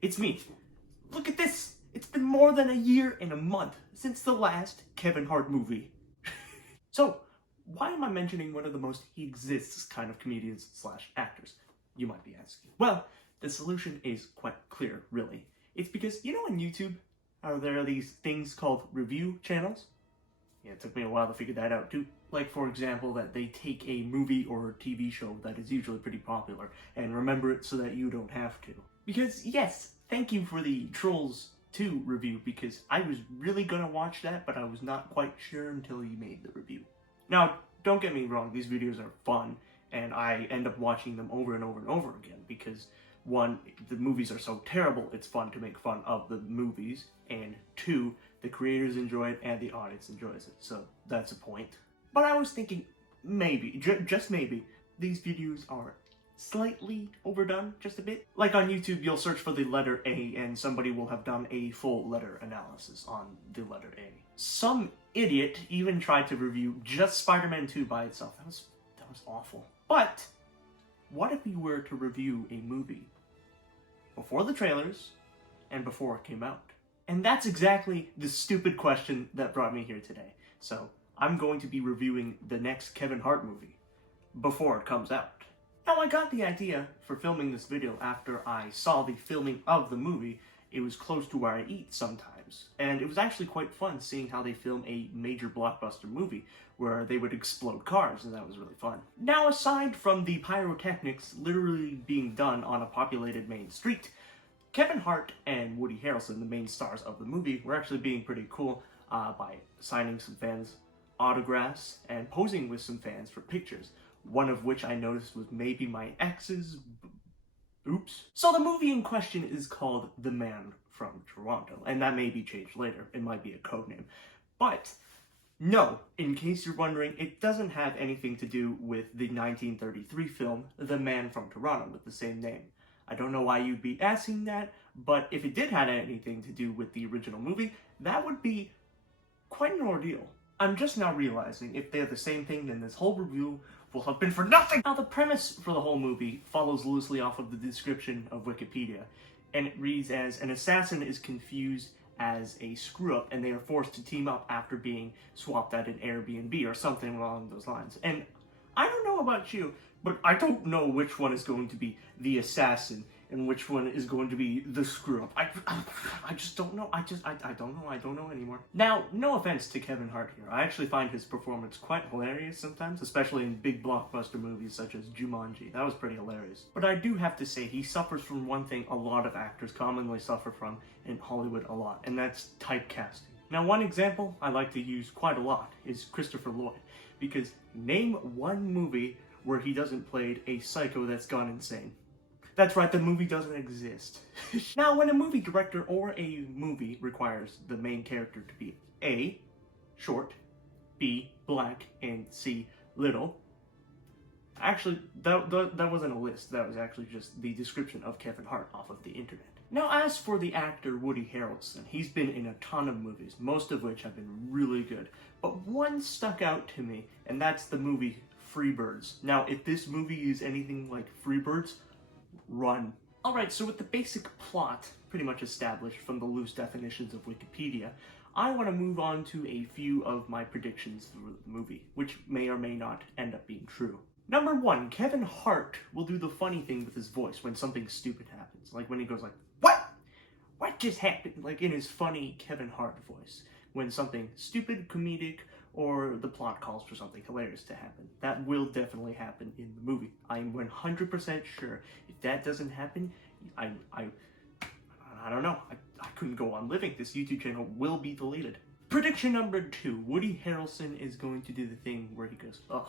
It's me. Look at this! It's been more than a year and a month since the last Kevin Hart movie. So, why am I mentioning one of the most he exists kind of comedians slash actors? You might be asking. Well, the solution is quite clear, really. It's because, you know on YouTube, how there are these things called review channels? Yeah, it took me a while to figure that out too. Like, for example, that they take a movie or TV show that is usually pretty popular and remember it so that you don't have to. Because, yes, thank you for the Trolls 2 review, because I was really gonna watch that, but I was not quite sure until you made the review. Now, don't get me wrong, these videos are fun, and I end up watching them over and over and over again, because one, the movies are so terrible, it's fun to make fun of the movies, and two, the creators enjoy it and the audience enjoys it, so that's a point. But I was thinking, maybe, just maybe, these videos are slightly overdone, just a bit. Like on YouTube, you'll search for the letter A and somebody will have done a full letter analysis on the letter A. Some idiot even tried to review just Spider-Man 2 by itself. That was awful. But what if we were to review a movie before the trailers and before it came out? And that's exactly the stupid question that brought me here today. So I'm going to be reviewing the next Kevin Hart movie before it comes out. Now, I got the idea for filming this video after I saw the filming of the movie. It was close to where I eat sometimes, and it was actually quite fun seeing how they film a major blockbuster movie where they would explode cars, and that was really fun. Now, aside from the pyrotechnics literally being done on a populated main street, Kevin Hart and Woody Harrelson, the main stars of the movie, were actually being pretty cool by signing some fans' autographs and posing with some fans for pictures. One of which I noticed was maybe my ex's. Oops. So the movie in question is called The Man from Toronto, and that may be changed later. It might be a code name. But no, in case you're wondering, it doesn't have anything to do with the 1933 film The Man from Toronto with the same name. I don't know why you'd be asking that, but if it did have anything to do with the original movie, that would be quite an ordeal. I'm just now realizing if they're the same thing, then this whole review will have been for nothing! Now, the premise for the whole movie follows loosely off of the description of Wikipedia, and it reads as an assassin is confused as a screw-up, and they are forced to team up after being swapped at an Airbnb or something along those lines. And I don't know about you, but I don't know which one is going to be the assassin and which one is going to be the screw-up. I just don't know. I don't know anymore. Now, no offense to Kevin Hart here. I actually find his performance quite hilarious sometimes, especially in big blockbuster movies such as Jumanji. That was pretty hilarious. But I do have to say, he suffers from one thing a lot of actors commonly suffer from in Hollywood a lot, and that's typecasting. Now, one example I like to use quite a lot is Christopher Lloyd, because name one movie where he doesn't play a psycho that's gone insane. That's right, the movie doesn't exist. Now, when a movie director or a movie requires the main character to be A, short, B, black, and C, little. Actually, that wasn't a list, that was actually just the description of Kevin Hart off of the internet. Now, as for the actor Woody Harrelson, he's been in a ton of movies, most of which have been really good. But one stuck out to me, and that's the movie Freebirds. Now, if this movie is anything like Freebirds, run. Alright, so with the basic plot pretty much established from the loose definitions of Wikipedia, I want to move on to a few of my predictions for the movie, which may or may not end up being true. Number 1, Kevin Hart will do the funny thing with his voice when something stupid happens. Like when he goes like, "What? What just happened?" Like in his funny Kevin Hart voice. When something stupid, comedic, or the plot calls for something hilarious to happen. That will definitely happen in the movie. I'm 100% sure. If that doesn't happen, I don't know. I couldn't go on living. This YouTube channel will be deleted. Prediction number 2. Woody Harrelson is going to do the thing where he goes, "Ugh,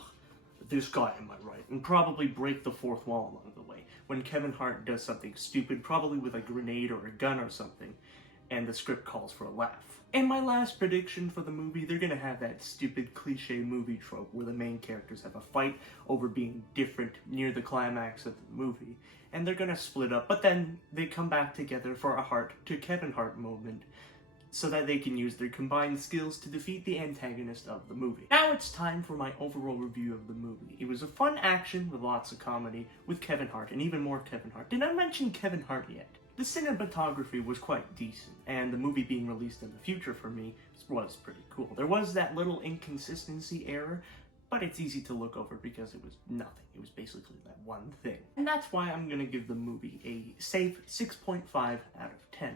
this guy, am I right?" and probably break the fourth wall along the way. When Kevin Hart does something stupid, probably with a grenade or a gun or something, and the script calls for a laugh. And my last prediction for the movie, they're gonna have that stupid cliche movie trope where the main characters have a fight over being different near the climax of the movie, and they're gonna split up, but then they come back together for a Hart to Kevin Hart moment, so that they can use their combined skills to defeat the antagonist of the movie. Now it's time for my overall review of the movie. It was a fun action with lots of comedy with Kevin Hart, and even more Kevin Hart. Did I mention Kevin Hart yet? The cinematography was quite decent, and the movie being released in the future for me was pretty cool. There was that little inconsistency error, but it's easy to look over because it was nothing. It was basically that one thing. And that's why I'm gonna give the movie a safe 6.5 out of 10.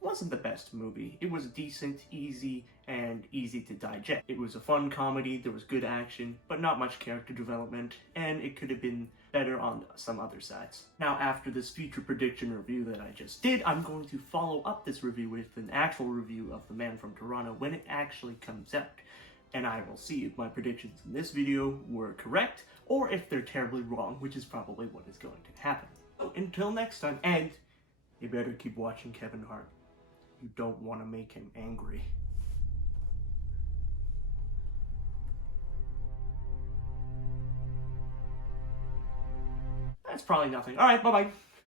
It wasn't the best movie. It was decent, easy, and easy to digest. It was a fun comedy, there was good action, but not much character development, and it could have been better on some other sides. Now, after this future prediction review that I just did, I'm going to follow up this review with an actual review of The Man from Toronto when it actually comes out. And I will see if my predictions in this video were correct, or if they're terribly wrong, which is probably what is going to happen. So until next time, and you better keep watching Kevin Hart. You don't want to make him angry. That's probably nothing. Alright, bye-bye.